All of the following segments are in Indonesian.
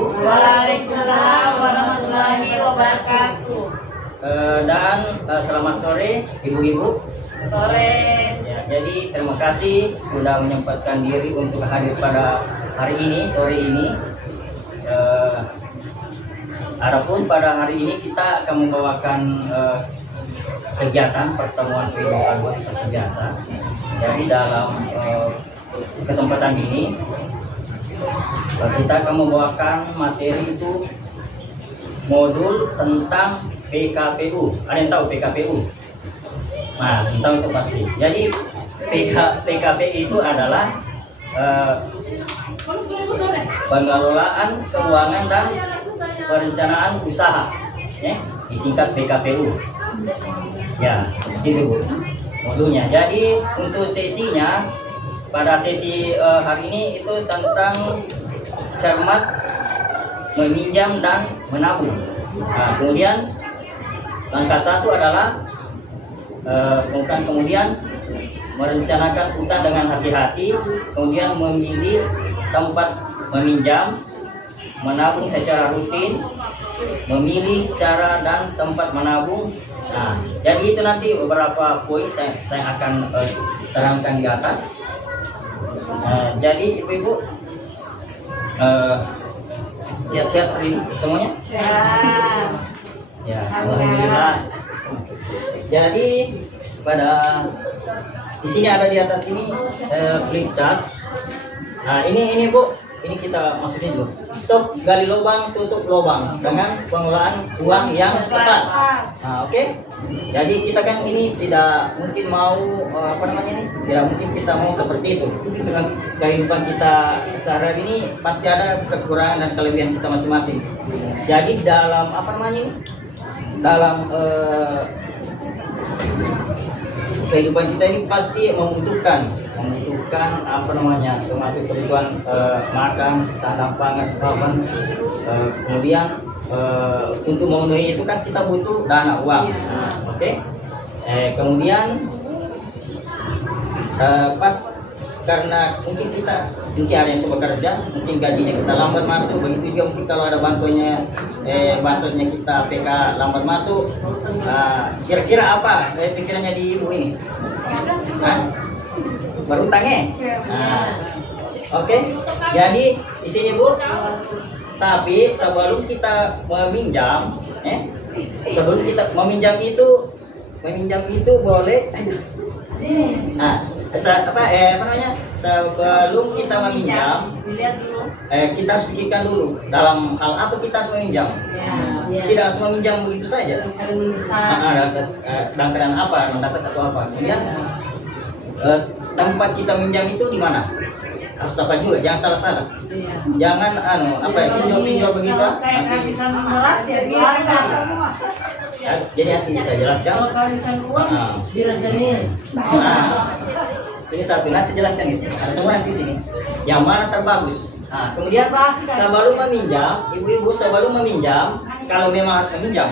Ibu. Waalaikumsalam warahmatullahi wabarakatuh. Dan selamat sore Ibu-ibu. Sore. Ya, jadi terima kasih sudah menyempatkan diri untuk hadir pada hari ini, sore ini. Adapun pada hari ini kita akan membawakan kegiatan pertemuan keilmuan seperti biasa. Jadi dalam kesempatan ini kita akan membawakan materi itu modul tentang PKPU. Ada yang tahu PKPU? Nah, tahu itu pasti. Jadi PKPU itu adalah pengelolaan keuangan dan perencanaan usaha, ya, disingkat PKPU. Ya, seperti itu modulnya. Jadi untuk sesinya pada sesi hari ini itu tentang cermat meminjam dan menabung. Nah, kemudian langkah satu adalah kemudian merencanakan utang dengan hati-hati, kemudian memilih tempat meminjam, menabung secara rutin, memilih cara dan tempat menabung. Nah, jadi itu nanti beberapa poin saya akan terangkan di atas. Jadi ibu-ibu siap-siap hari ini semuanya? Ya, alhamdulillah. Jadi pada di sini ada di atas ini flip chart. Nah, ini Bu, ini kita masukin dulu. Stop gali lubang, tutup lubang dengan pengelolaan uang yang tepat. Nah, oke. Jadi kita kan ini tidak mungkin mau tidak mungkin kita mau seperti itu. Dengan kehidupan kita sehari ini pasti ada kekurangan dan kelebihan kita masing-masing. Jadi dalam dalam kehidupan kita ini pasti membutuhkan termasuk kebutuhan makan, sandang pangan, kemudian untuk memenuhi itu kan kita butuh dana uang. Oke. Kemudian karena mungkin ada yang sudah bekerja, mungkin gajinya kita lambat masuk, begitu juga mungkin kalau ada bansosnya kita PK lambat masuk. Kira-kira apa pikirannya di ibu ini? Berutang ya? Oke. Jadi di sini Bu, tapi sebelum kita meminjam, meminjam itu boleh. Sebelum kita meminjam, kita harus pikirkan dulu dalam hal apa kita harus meminjam. Tidak harus meminjam begitu saja. Dan keadaan apa, mendasar atau apa. Kemudian tempat kita minjam itu di mana? Harus tepat juga, jangan salah-salah. Jangan pinjol begitu. Jadi nanti bisa jelaskan. Ini satu saya jelaskan itu. Ada semua nanti sini. Yang mana terbagus. Nah, kemudian sebelum meminjam, ibu-ibu sebelum meminjam, kalau memang harus meminjam.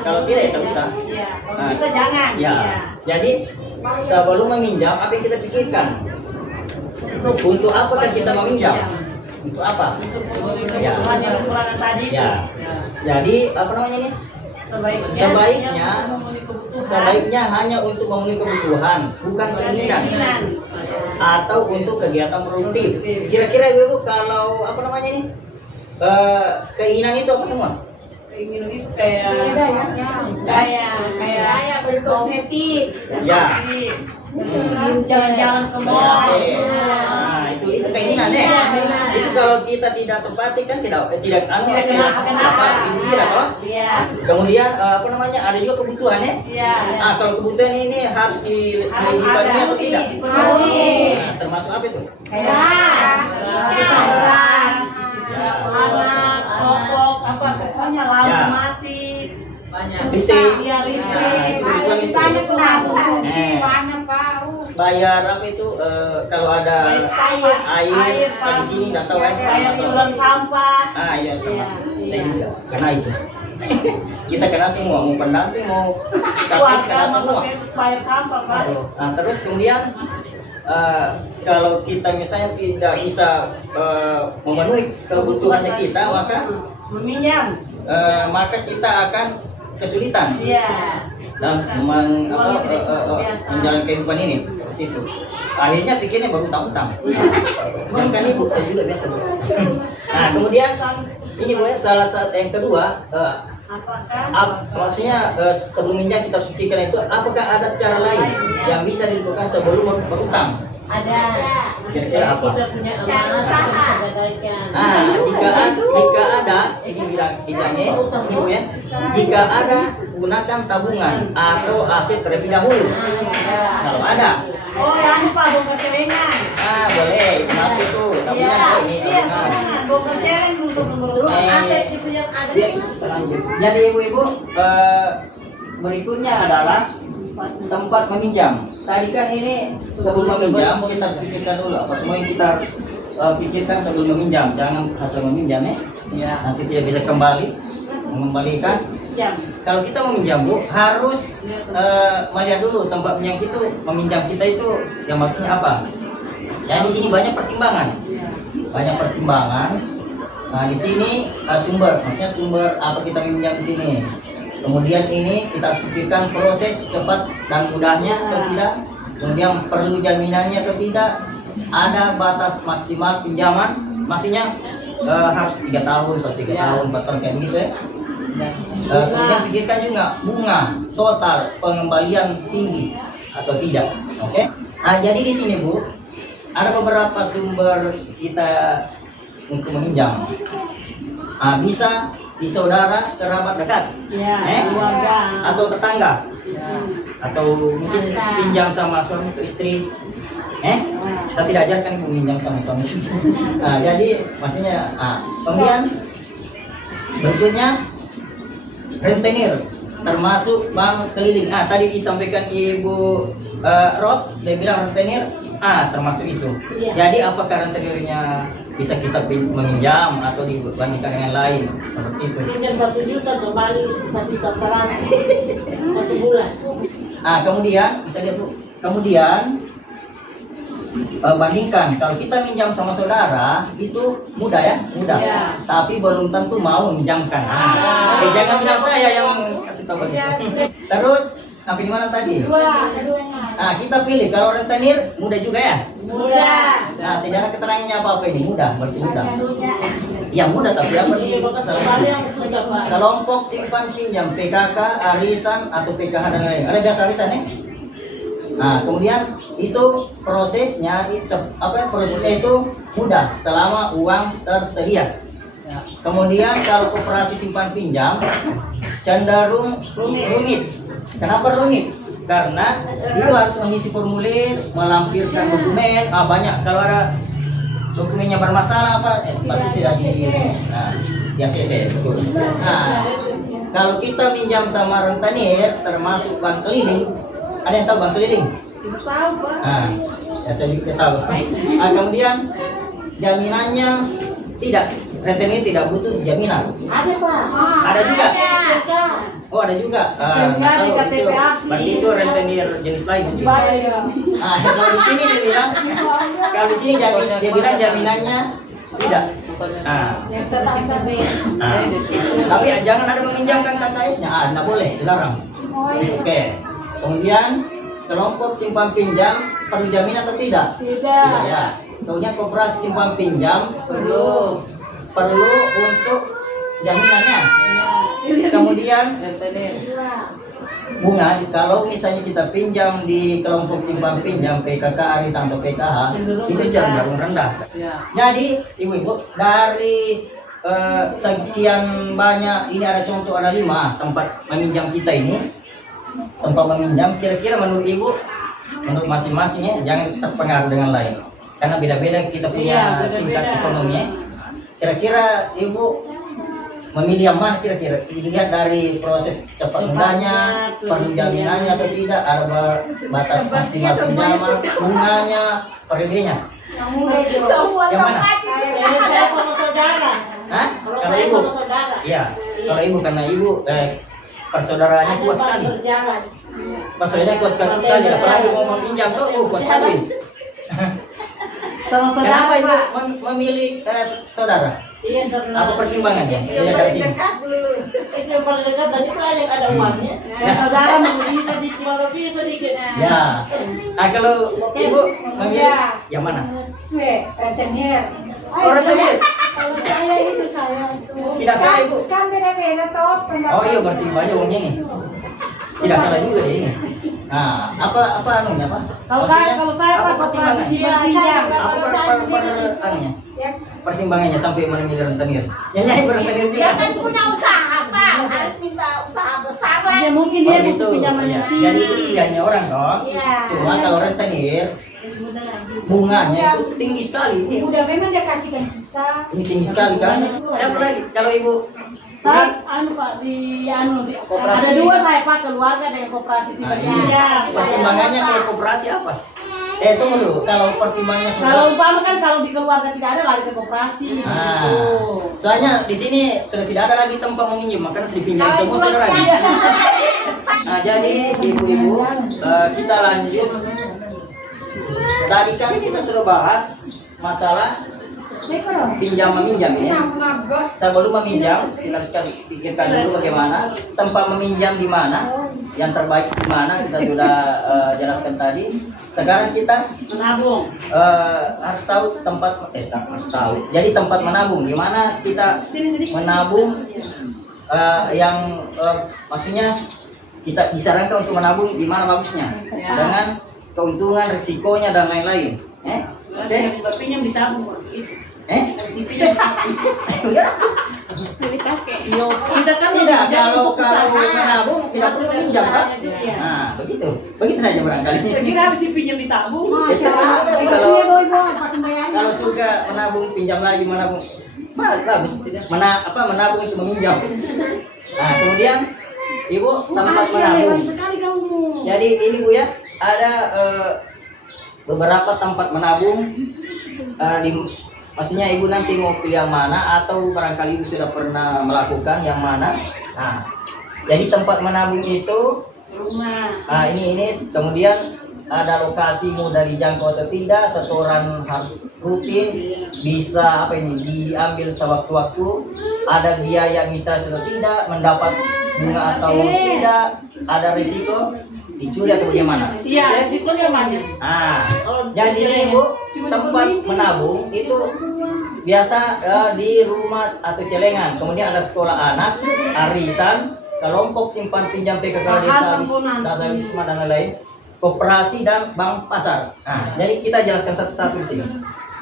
Kalau tidak ya bisa. Bisa jangan. Jadi sebelum meminjam, apa yang kita pikirkan? Untuk apakah kita meminjam? Untuk apa? Jadi ini? Sebaiknya hanya untuk memenuhi kebutuhan, bukan keinginan atau untuk kegiatan produktif. Kira-kira ibu kalau keinginan itu apa semua? Keinginan itu kayak berkosmetik. Jalan-jalan ke mall. Nah, itu keinginan ya. Itu kalau kita tidak tepati kan tidak Kemudian ada juga kebutuhan ya. Nah, kalau kebutuhan ini harus dipenuhi atau tidak? Termasuk apa itu? Anak, pokok, pokoknya mati. Listrik. Bayar apa itu kalau ada air di sini nggak tahu bayar iuran sampah. Iya termasuk. Saya juga kena itu. Kita kena semua, mau pendamping mau tapi kena semua. Bayar sampah, Pak. Nah, terus kemudian kalau kita misalnya tidak bisa memenuhi kebutuhannya kita, meminjam. maka kita akan kesulitan Iya. dalam menjalani kehidupan ini. Itu. Akhirnya pikirnya baru utang-utang. Yang kan ibu, saya juga biasa. Nah, kemudian ini Bu ya, saat yang kedua, maksudnya sebelum minjam kita harus pikirkan itu apakah ada cara lain yang bisa dilakukan sebelum berutang? Ada. Kira-kira apa? Kita punya cara usaha. Jika ada, ini bilangnya, ibu ya, jika ada gunakan tabungan atau aset terlebih dahulu. Kalau ada. Oh, yang apa? Bongkar celengan. Boleh. Kenapa itu? Tabungan kok ini tabungan. Bongkar celeng dulu sebelum aset itu yang ada. Jadi ibu-ibu, berikutnya adalah tempat meminjam. Tadi kan ini sebelum meminjam kita harus pikirkan dulu apa semua yang kita harus pikirkan sebelum meminjam. Jangan asal meminjam ya. Nanti tidak bisa mengembalikan. Kalau kita meminjam Bu, harus melihat dulu tempat meminjam kita itu yang maksudnya apa. Ya di sini banyak pertimbangan. Nah di sini maksudnya sumber apa kita meminjam di sini. Kemudian ini kita harus pikirkan proses cepat dan mudahnya atau tidak. Kemudian perlu jaminannya atau tidak. Ada batas maksimal pinjaman, maksudnya harus 3 tahun atau 3 tahun, 4 tahun kayak gitu ya. Kemudian pikirkan juga bunga total pengembalian tinggi atau tidak. Oke. Nah jadi di sini Bu, ada beberapa sumber kita untuk meminjam. Bisa di saudara, kerabat dekat, keluarga, atau tetangga, atau mungkin pinjam sama suami atau istri. Saya tidak ajarkan ibu pinjam sama suami. Nah, jadi maksudnya, kemudian berikutnya rentenir, termasuk bank keliling. Tadi disampaikan Ibu Ros, dia bilang rentenir, termasuk itu. Jadi apakah rentenirnya bisa kita meminjam atau dibandingkan dengan lain seperti itu? Pinjam 1 juta kembali 1 juta 1 bulan. Kemudian bisa lihat Bu. Kemudian bandingkan kalau kita minjam sama saudara itu mudah ya, tapi belum tentu mau minjamkan. Jangan bilang saya yang kasih tahu begitu. Terus sampai di mana tadi? Kita pilih kalau rentenir mudah juga ya. Mudah. Tidak ada keterangannya apa ini, mudah, berarti mudah. Ya mudah tapi apa nih? Kelompok simpan pinjam, PKK, arisan atau PKH dan lain. Ada biasa arisan ya? Kemudian itu prosesnya itu mudah selama uang tersedia. Kemudian kalau koperasi simpan pinjam cenderung rumit. Kenapa rumit? Karena itu harus mengisi formulir, melampirkan dokumen, banyak. Kalau ada dokumennya bermasalah pasti tidak di betul. Kalau kita minjam sama rentenir termasuk bank keliling, ada yang tahu bank keliling? Tahu, Pak. Saya juga tahu. Kemudian jaminannya tidak, rentenir tidak butuh jaminan. Ada, Pak. Ada juga. Oh ada juga. Berarti itu rentenir jenis lain mungkin. Kalau di sini dia bilang, dia bilang jaminannya tidak. Tapi jangan ada meminjamkan KKS-nya. Tidak boleh, dilarang. Oke. Kemudian kelompok simpan pinjam perlu jaminan atau tidak? Tidak ya. Kemudian koperasi simpan pinjam perlu untuk jaminannya. Kemudian bunga, kalau misalnya kita pinjam di kelompok simpan pinjam PKK, arisan atau PKH itu cenderung rendah. Jadi ibu-ibu dari sekian banyak ini ada contoh, ada 5 tempat meminjam kita ini. Tempat meminjam kira-kira menurut ibu, menurut masing-masingnya jangan terpengaruh dengan lain karena beda-beda kita punya tingkat ekonominya. Kira-kira ibu memilih yang mana kira-kira? Dilihat dari proses cepat mudahnya, perlu jaminannya atau tidak, ada batas maksimal pinjaman, bunganya, periodenya. Yang mana? Saya sama saudara. Kalau ibu? Iya. Kalau ibu karena ibu persaudaraannya kuat sekali. Persaudaraannya kuat sekali, apalagi mau meminjam tuh kuat sekali. Sama saudara, Kenapa ibu Pak. memilih saudara? Iya, karena Apa pertimbangannya? Iya, Dilihat dari sini. itu yang paling dekat tadi itu yang ada uangnya. Saudara membeli sedikit, cuma lebih sedikit. Ya. Ah, kalau ibu memilih yang mana? Rentenir. Orang tadi. Kalau saya itu saya itu. Tidak salah, Ibu. Kan beda-beda toh Oh iya, berarti banyak uangnya nih. Tidak salah juga deh ini. Nah, apa anunya, Pak? Kalau saya apa Pak pertimbangannya? koperasi pinjam. Anunya? Ya, Pertimbangannya sampai memilih rentenir. Nyanyi berentenir Dia juga. kan punya usaha, Pak. Harus minta usaha besar lah. Ya mungkin Oh dia gitu. butuh pinjaman Ya. yang Jadi itu pilihannya orang toh. Iya. Cuma kalau rentenir bunganya itu tinggi sekali. Ini, udah memang dia kasihkan kita. ini tinggi sekali kan. Siapa lagi? Kalau ibu Saya Pak di Koperasi. ada dua saya Pak, keluarga dengan koperasi Nah, seperti ini ya. pertimbangannya kalau koperasi apa? Tunggu dulu. Kalau pertimbangannya Kalau sudah. umpama kan kalau di keluarga tidak ada lari ke koperasi. Nah, Oh. soalnya di sini sudah tidak ada lagi tempat meminjam, makanya sudah dipinjam semua saudara. Nah, jadi ibu-ibu kita lanjut. Tadi kan kita sudah bahas masalah pinjam meminjam ini. Sebelum meminjam, kita harus pikirkan dulu bagaimana tempat meminjam di mana, yang terbaik di mana kita sudah jelaskan tadi. Sekarang kita Menabung. harus tahu tempat harus tahu. Jadi tempat menabung di mana kita menabung yang maksudnya kita disarankan untuk menabung di mana bagusnya dengan keuntungan, risikonya dan lain-lain. Oke? Pinjam ditabung. Kita kan Tidak, kalau usaha. menabung tidak perlu pinjam, Pak. Iya. Nah, begitu saja barangkali. Kira habis dipinjam ditabung. Kalau suka menabung, pinjam lagi menabung. Bagus. Menabung itu meminjam. Nah, kemudian Ibu tempat menabung. Jadi ini Bu ya, ada beberapa tempat menabung maksudnya Ibu nanti mau pilih yang mana atau barangkali Ibu sudah pernah melakukan yang mana. Nah, jadi tempat menabung itu Rumah. ini kemudian ada lokasi mudah dijangkau atau tidak, setoran harus rutin, bisa diambil sewaktu-waktu, ada biaya administrasi atau tidak, mendapat bunga atau tidak, ada risiko dicuri atau bagaimana. Iya, risikonya banyak. Nah, jadi di sini Bu, tempat menabung itu biasa di rumah atau celengan, kemudian ada sekolah anak, arisan, kelompok simpan pinjam PKK desa wisma dan lain-lain, koperasi dan bank pasar. Nah, jadi kita jelaskan satu-satu di sini.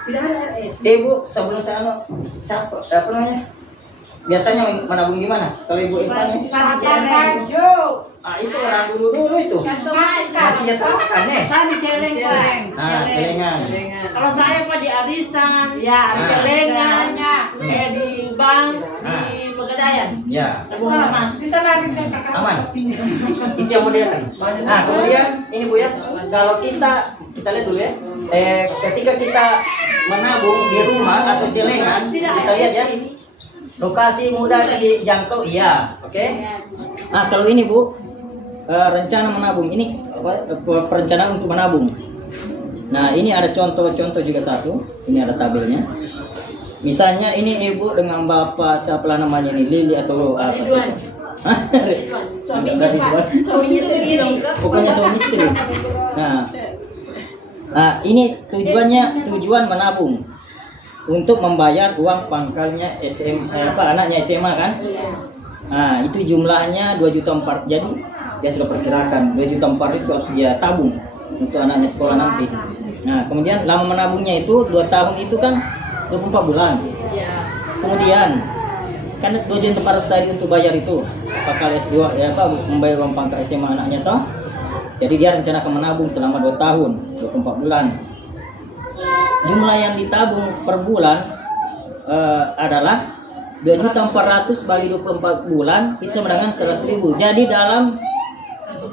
Tidak ada RS. Ibu sebelum saya apa namanya? Biasanya menabung di mana? Kalau Ibu Irfan Baju. itu orang dulu itu. Masih nyetok aneh. Saya di Celeng, Pak. Nah, celengan. Kalau saya Pak di arisan, ya di celengan, di bank, di Pegadaian. Ya, Tabung emas. Bisa lagi aman. Itu yang modern. Nah, kemudian ini Bu ya, kalau kita lihat dulu ya. Ketika kita menabung di rumah atau celengan, kita lihat ya. Lokasi mudah dijangkau, iya, oke. Nah, kalau ini Bu, rencana menabung ini perencanaan untuk menabung. Nah, ini ada contoh-contoh juga satu. Ini ada tabelnya. Misalnya ini Ibu dengan Bapak siapa namanya ini, Lili atau apa sih? Hah? Suaminya Pak, suaminya sendiri. Pokoknya suami istri. Nah, ini tujuan menabung untuk membayar uang pangkalnya anaknya SMA kan. Nah, itu jumlahnya 2.400.000. Jadi dia sudah perkirakan 2.400.000 itu harus dia tabung untuk anaknya sekolah nanti. Nah, kemudian lama menabungnya itu 2 tahun itu kan 24 bulan. Kemudian kan 2.400.000 tadi untuk bayar itu pangkal membayar uang pangkal SMA anaknya toh. Jadi dia rencanakan menabung selama 2 tahun 24 bulan. Jumlah yang ditabung per bulan adalah 2.400.000 bagi 24 bulan itu sama dengan 100.000. Jadi dalam 1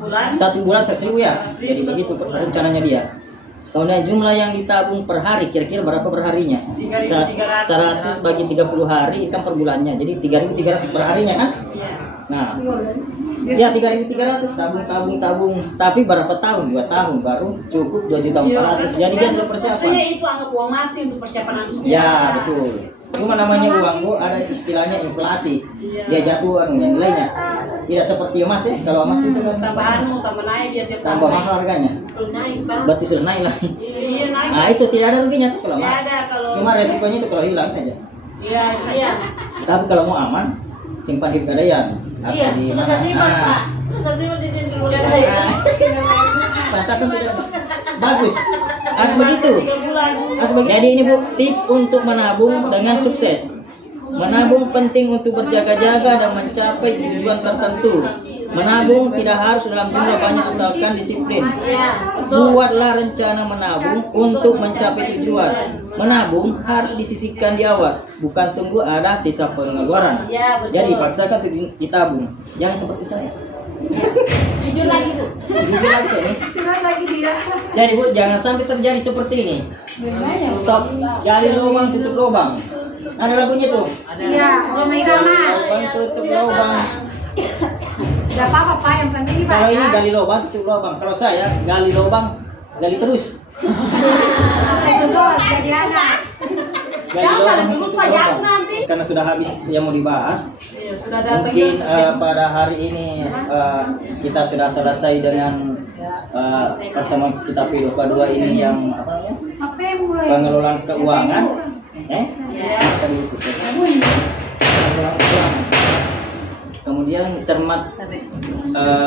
bulan 100.000 ya. Jadi begitu rencananya dia. Kemudian jumlah yang ditabung per hari kira-kira berapa per harinya? 100 bagi 30 hari kan per bulannya. Jadi 3.300 per harinya kan? Nah, Ya 3.300 tabung. Tapi berapa tahun? 2 tahun baru cukup 2.400.000. Jadi dia sudah persiapan. Maksudnya itu anggap uang mati untuk persiapan langsung. Ya betul. Cuma namanya uang Bu ada istilahnya inflasi. Dia jatuh nilainya. Tidak seperti emas ya. Kalau emas itu kan tambah naik dia tiap tambah mahal harganya. Naik bang. Berarti sudah naik lagi. Iya naik. Nah itu tidak ada ruginya tuh kalau Tidak emas. ada kalau. Cuma resikonya itu kalau hilang saja. Iya. Tapi kalau mau aman simpan di pegadaian. Atau Iya. di Sudah mana? saya simpan Pak. Sudah saya simpan di dulu pegadaian. Pantas tidak bagus. Harus begitu. 3 bulan. Jadi ini Bu tips untuk menabung dengan sukses. Menabung penting untuk berjaga-jaga dan mencapai tujuan tertentu. Menabung tidak harus dalam jumlah banyak asalkan disiplin. Iya. Betul. Buatlah rencana menabung untuk mencapai tujuan. Menabung harus disisihkan di awal, bukan tunggu ada sisa pengeluaran. Iya betul. Jadi paksakan untuk ditabung. Jangan seperti saya. Jujur lagi Bu. Jujur lagi saya nih. Curhat lagi dia. Jadi Bu jangan sampai terjadi seperti ini. Stop. Gali lubang tutup lubang. Ada lagunya tuh. Iya, Roma Irama. Lubang tutup lubang. Gak apa-apa Pak, yang penting Pak. Kalau ini gali lubang tutup lubang. Kalau saya gali lubang gali terus. Itu bos, jadi anak. Gali Jangan lubang dulu tutup Pak, jangan lubang. nanti. Karena sudah habis yang mau dibahas. Iya, sudah ada Mungkin pada hari ini kita sudah selesai dengan pertemuan kita P22 ini yang apa namanya? Apa yang mulai? Pengelolaan keuangan. Iya. Pengelolaan keuangan. Kemudian cermat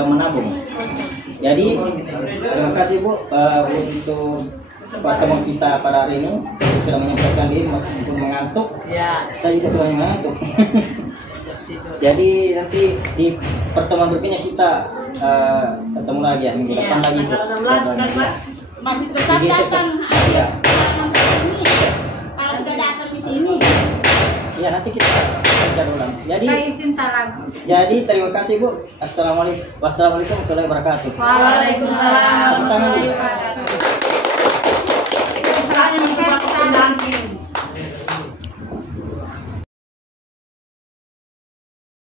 menabung. Jadi terima kasih Bu untuk pertemuan kita pada hari ini sudah menyampaikan diri meskipun mengantuk. Ya. Saya juga sudah mengantuk. Jadi nanti di pertemuan berikutnya kita ketemu lagi ya minggu depan lagi Bu. Tanggal 16 kan Pak? Masih tetap Jadi, datang ya. ini. Kalau sudah datang di sini. Ya nanti kita kerja ulang. Jadi Saya izin salam. terima kasih Bu. Wassalamualaikum warahmatullahi wabarakatuh. Waalaikumsalam. Tepuk tangan, Bu. warahmatullahi wabarakatuh.